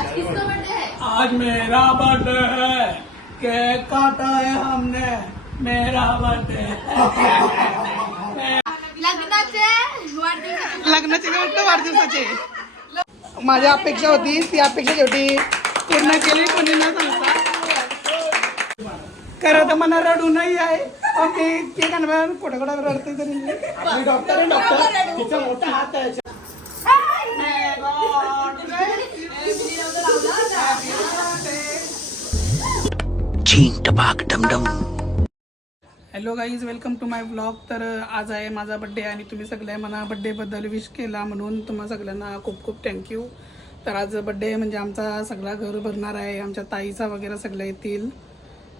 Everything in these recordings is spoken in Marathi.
आज मेरा बर्थडे है, केक काटा है हमने, मेरा बर्थडे लग्नाचे वाटतं वाढदिवसाचे. माझी अपेक्षा होती, ती अपेक्षा शेवटी पूर्ण केली. कोणी न सांगता खरं तर मला रडू नाही आहे, पण ते केक आणणार कुठं कुठं रडते तरी. डॉक्टर आहे, डॉक्टर तिचा मोठा हात आहे. Hello guys, welcome to my blog. तर आज आहे माझा बड्डे आणि तुम्ही सगळे मला बड्डेबद्दल विश केला म्हणून तुम्हा सगळ्यांना खूप खूप थँक्यू. तर आज बड्डे म्हणजे आमचा सगळा घर भरणार आहे, आमच्या ताईचा वगैरे सगळ्या येतील.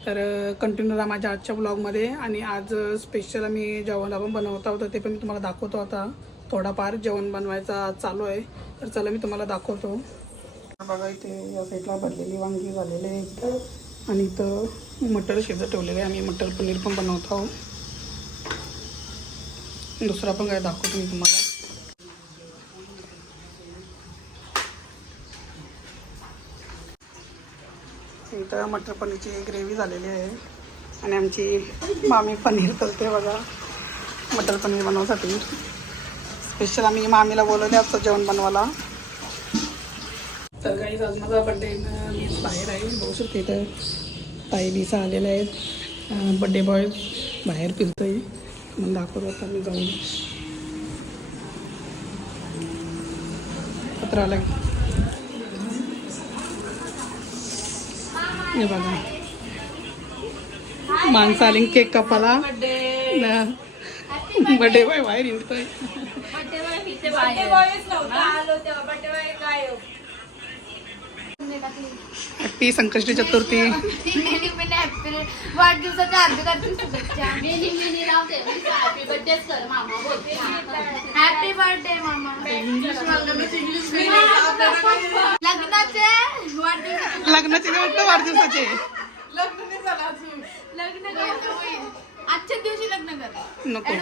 तर कंटिन्यू राहा माझ्या आजच्या ब्लॉगमध्ये. आणि आज स्पेशल आम्ही जेवण आपण बनवत आहोत, ते पण मी तुम्हाला दाखवतो. आता थोडाफार जेवण बनवायचा चालू आहे, तर चला मी तुम्हाला दाखवतो. बघा इथे या साईडला भरलेली वांगी झालेले आहेत आणि इथं मटर शिजत ठेवलेलं आहे. आम्ही मटर पनीर पण बनवत आहोत. दुसरा पण काय दाखवतो मी तुम्हाला. इथं मटर पनीरची ग्रेव्ही झालेली आहे आणि आमची मामी पनीर तळते बघा मटर पनीर बनवण्यासाठी. स्पेशल आम्ही मामीला बोलवले आजचं जेवण बनवायला. तर काही आज माझा बड्डे मीच बाहेर आहे, बघू शकते. इथं ताई बीसा आलेले आहेत. बड्डे बॉय बाहेर फिरतोय, मला दाखवतो. आता मी जाऊन पत्र आलं हे बघा, माणसं आली केक कापाला. बड्डे बॉय बाहेर निघतोय. हॅपी संकष्टी चतुर्थी. वाढदिवसाच्या हार्दिक शुभेच्छा. हॅपी बर्थडे मामा. लग्नाचे वाटतं वाढदिवसाचे. आजच्या दिवशी लग्न करा. नको,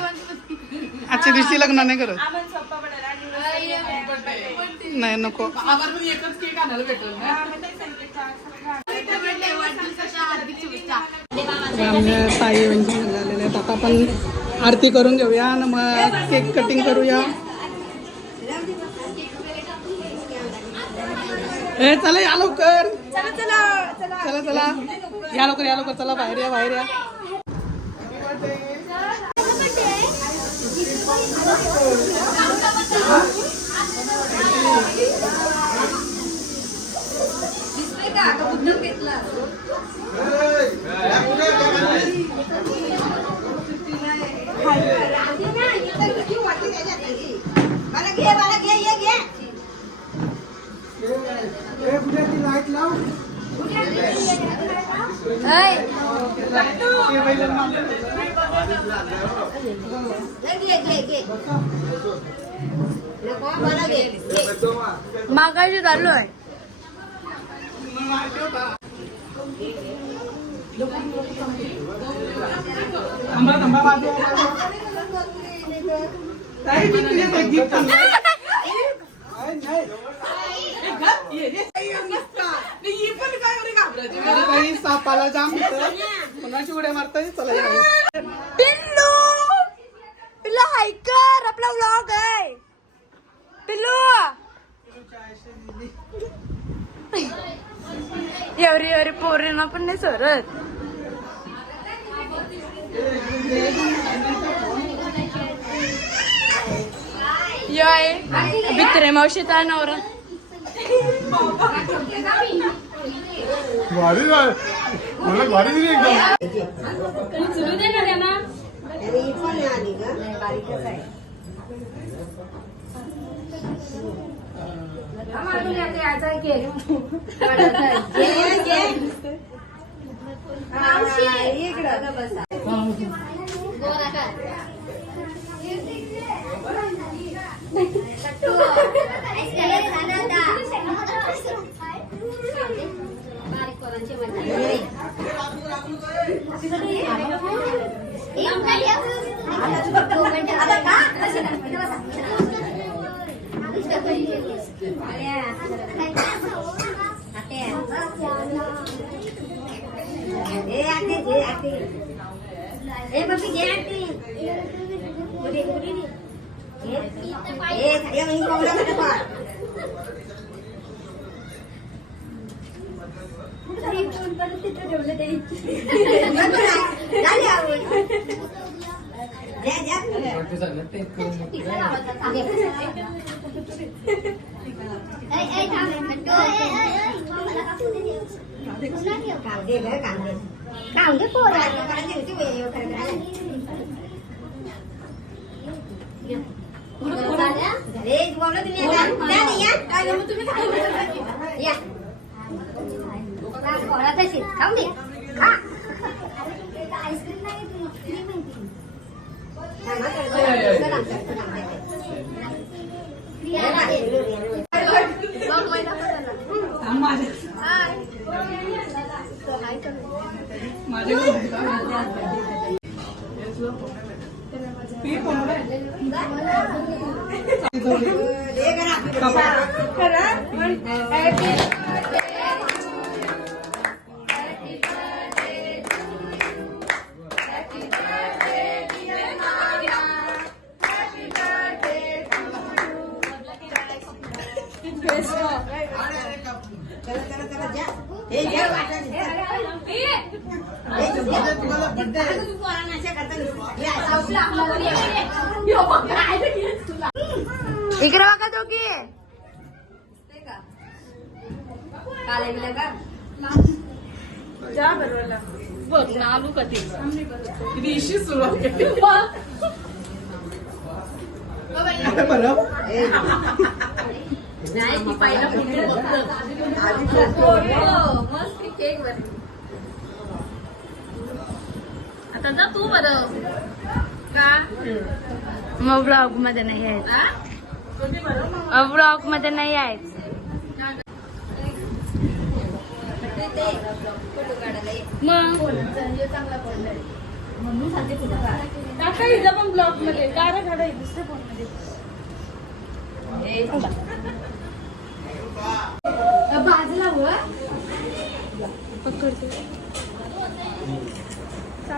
आजच्या दिवशी लग्न नाही करत. नाही नको. आमच्या ताई झालेले आहेत. आता आपण आरती करून घेऊया आणि मग केक कटिंग करूया. ए चला या लवकर, चला चला या लवकर, या लवकर, चला बाहेर या, बाहेर या. लाईट लाव. मागाशी चालू आहे. सापाला जाम कोणाची उड्या मारताय. चला पिल्लू, पिल्लू हाय कर, आपला व्लॉग आहे. पिल्लू एवढी एवढी पोरींना पण नाही सरत. याय भित्रे मावशीचा नवरा. इकडे बघा दोघी बघ ना आलू कधी दिवशी सुरुवात केली. आता जा तू बरं का मग ब्लॉग मध्ये नाही यायचं ब्लॉग मध्ये नाही यायचं मग पण ब्लॉग मध्ये गारा काढा दुसऱ्या फोन मध्ये बाजूला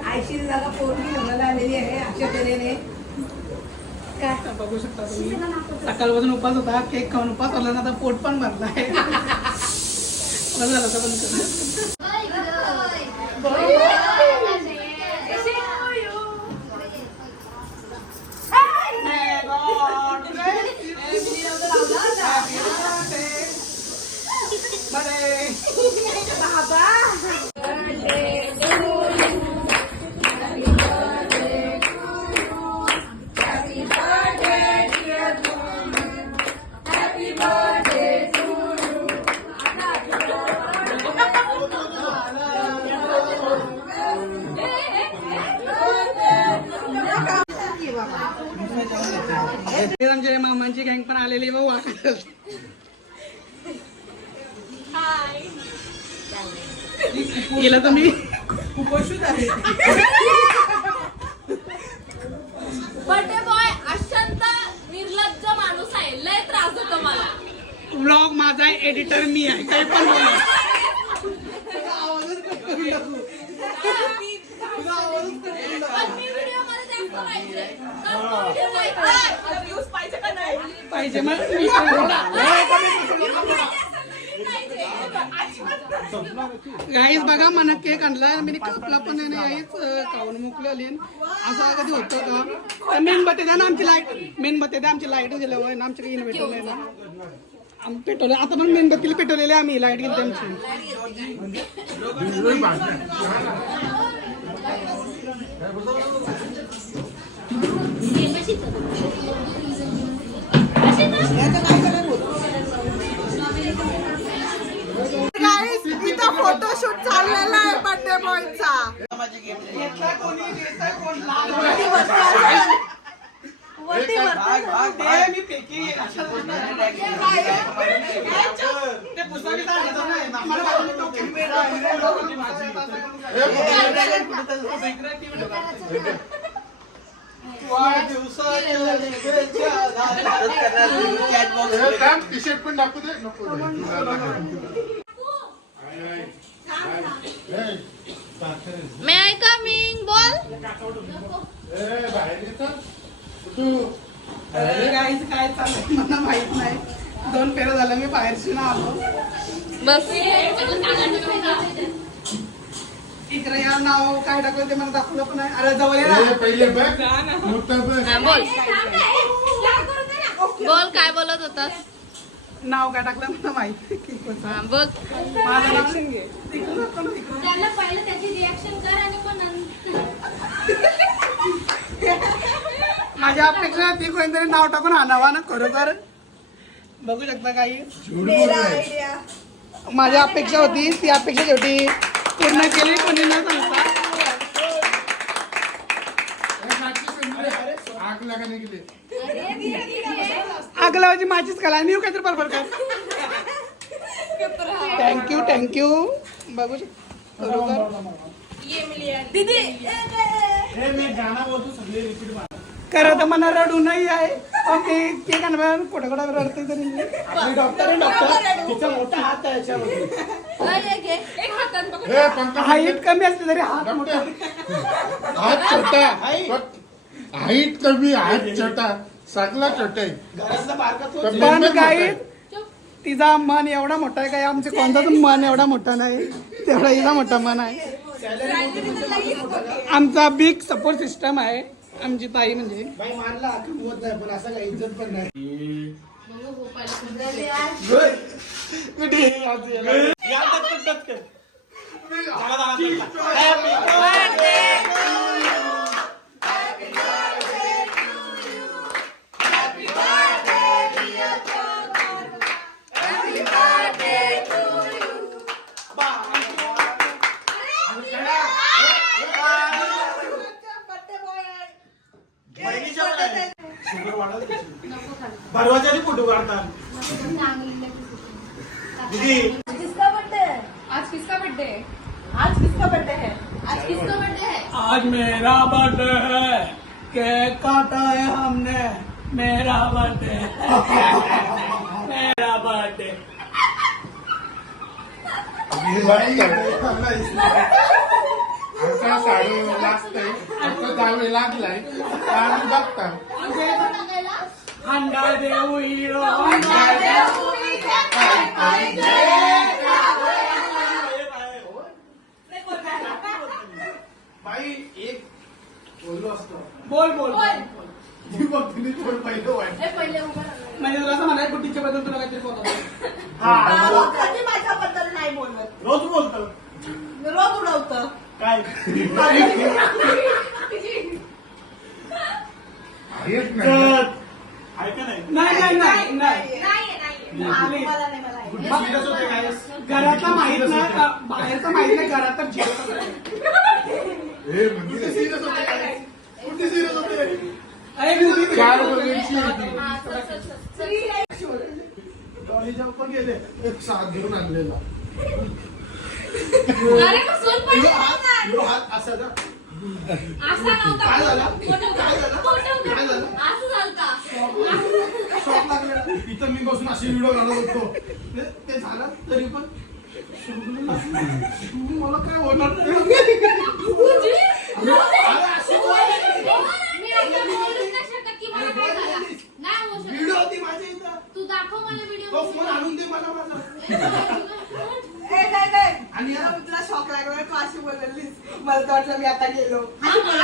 आयशी जागा पोरगी लग्नाला आलेली आहे अशा तऱ्हेने. बघू शकता तुम्ही सकाळपासून उपास होता केक खाऊन उपास होता ना आता पोट पण भरलाय बरं झालं तर बंद आमच्या मामांची गँग पण आलेली आहे बघ गेला तुम्ही बर्थडे बॉय अशांत निर्लज्ज माणूस आहे लय त्रास होतो मला व्लॉग माझा आहे एडिटर मी आहे काही पण बोला पाहिजे मग गाईस बघा मला केक आणला मी कापला पण यायच खाऊन मोकळी असं कधी होतं का मेणबत्ती द्या ना आमची लाईट मेणबत्ती द्या आमची लाईट दिल्यावर ना आमच्या काही इन्व्हर्टर नाही ना आम्ही पेटवलं आता पण मेणबत्तीला पेटवलेले आम्ही लाईट गेली आमची इथं फोटोशूट चाललेला आहे बर्थडे बॉयचा. टी-शर्ट पण दाखवू दे नको मैं आई कम बाहेर येतं तू गाईच काय चाललंय मला माहित नाही. 2 फेऱ्या झाल्या मी बाहेरशी ना आलो. बस इकडे या नाव काय टाकलं ते मला दाखवलं पण नाही. अरे जवळ ये हे ना. पहिले बघ मोठं बघ बोल बोल काय बोलत होतास. नाव काय टाकलं मला माहित की कोणतं. हा, बोल माझं नाव तिकडून जातो ना, तिकडून. त्याला पहिलं त्याची रिॲक्शन कर आणि मग माझ्या अपेक्षा ती कोणतरी नाव टाकून आणावा ना खरोखर. बघू शकता काही माझी अपेक्षा होती ती अपेक्षा शेवटी पूर्ण केली कोणी न सांगता. आग लगाने के लिए आग लावायची माझीच कला आणि येऊ काहीतरी बरोबर कर. थँक्यू बघू शकता खरोखर. खरं तर मला रडू नाही आहे पण ते गाणं कुठं कुठं रडते तरी. डॉक्टर तिचा मोठा हात आहे याच्यामध्ये. हे पंकज हाईट कमी असते तरी हात मोठा. हात छोटा हाईट कमी हात छोटा सगळा छोटा आहे पण काही तिचा मन एवढा मोठा आहे काय आमचे कोणताच मन एवढा मोठा नाही तेवढा हिचा मोठा मन आहे. आमचा बिग सपोर्ट सिस्टम आहे आमची ताई म्हणजे. पण असं काही इज्जत पण नाही. भरवाच्याने फोटो काढतात. दीदी आज किसका बर्थडे है. आज किसका बर्थडे है? आज किसका बर्थडे है. आज मेरा बर्थडे है, केक काटा है हमने, मेरा बर्थडे मेरा बर्थडे. आता साडी लागतंय आता जावे लागलाय आणि बघता अंडा देऊ हिरो अंडा देऊ. बाई एक बोललो असतो. बोल बोल मी बघ तुम्ही थोडं पहिलं वाईट. म्हणजे तुला असं म्हणाय बुटीच्या बद्दल तुला काहीतरी बोलावं. कधी माझ्याबद्दल नाही बोलत. रोज बोलतो रोज उडवतं. काय हेच नाही ऐका नाही नाही नाही नाही मला नाही मला आहे. घरातला माहित नाही बाहेरचं माहित नाही घरात तर जेवण आहे. हे म्हणजे सिरियस होते काय कुठे सिरियस होते. अरे मुली- 4 वर्षाची होती डॉलीच्या पण गेले एक साथ घेऊन आणलेला. अरे मग सोन पण हिरो हात असा जा. असा नव्हता. काय झालं? फोटो काय झालं? फोटो काय झालं? असं झालता. शॉक लागलेला. इथं मी बसून अशी व्हिडिओ काढत होतो ते झालं तरी पण मला काय होणार नाही. अरे अशी मी आता बोलूच नाही शकत की मला काय झालं. नाही होऊ शकत. व्हिडिओ होती माझ्या इथं. तू दाखव मला व्हिडिओ. तो फोन आणून दे मला माझा. नाही आणि याला तुला शॉक लागला तू अशी बोललीस मला तर वाटलं मी आता गेलो.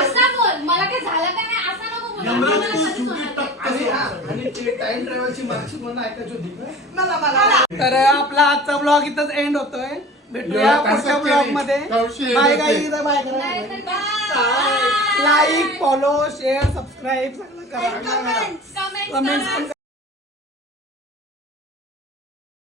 असा बोल. मला काय झालं का नाही असं नको बोलू. यमराज मला तू खरंच चुकीत होणार. टाकतोस. आणि ते टाइम ट्रॅव्हलची मागची म्हणून ऐकायची होती का? मला मला तर आपला आजचा ब्लॉग इथंच एंड होतोय. भेटूया एवढा पुढच्या तासात ब्लॉग केली. मध्ये. कौशी बाय येते. गाई बाय नाही तर काय? लाईक फॉलो शेअर सबस्क्राईब सगळं करा. कमेंट्स कमेंट्स कमेंट्स करा. पण